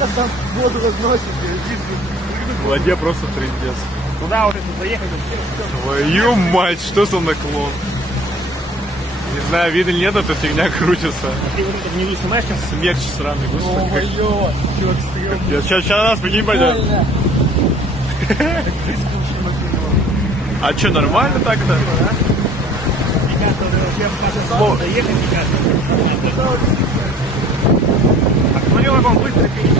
Там воду разносит, В воде просто трындец. Куда вот это заехать? Твою мать, что за наклон? Не знаю, видно или нет, эта фигня крутится. Ты вот это внизу снимаешь сейчас? Смерч сраный, господи. Ой-ой, чувак, стрёмный. Сейчас нас прикинь пойдем. А что, нормально так-то? Ребята, вообще можно заехать, ребята. А смотри, как он быстро перейдет.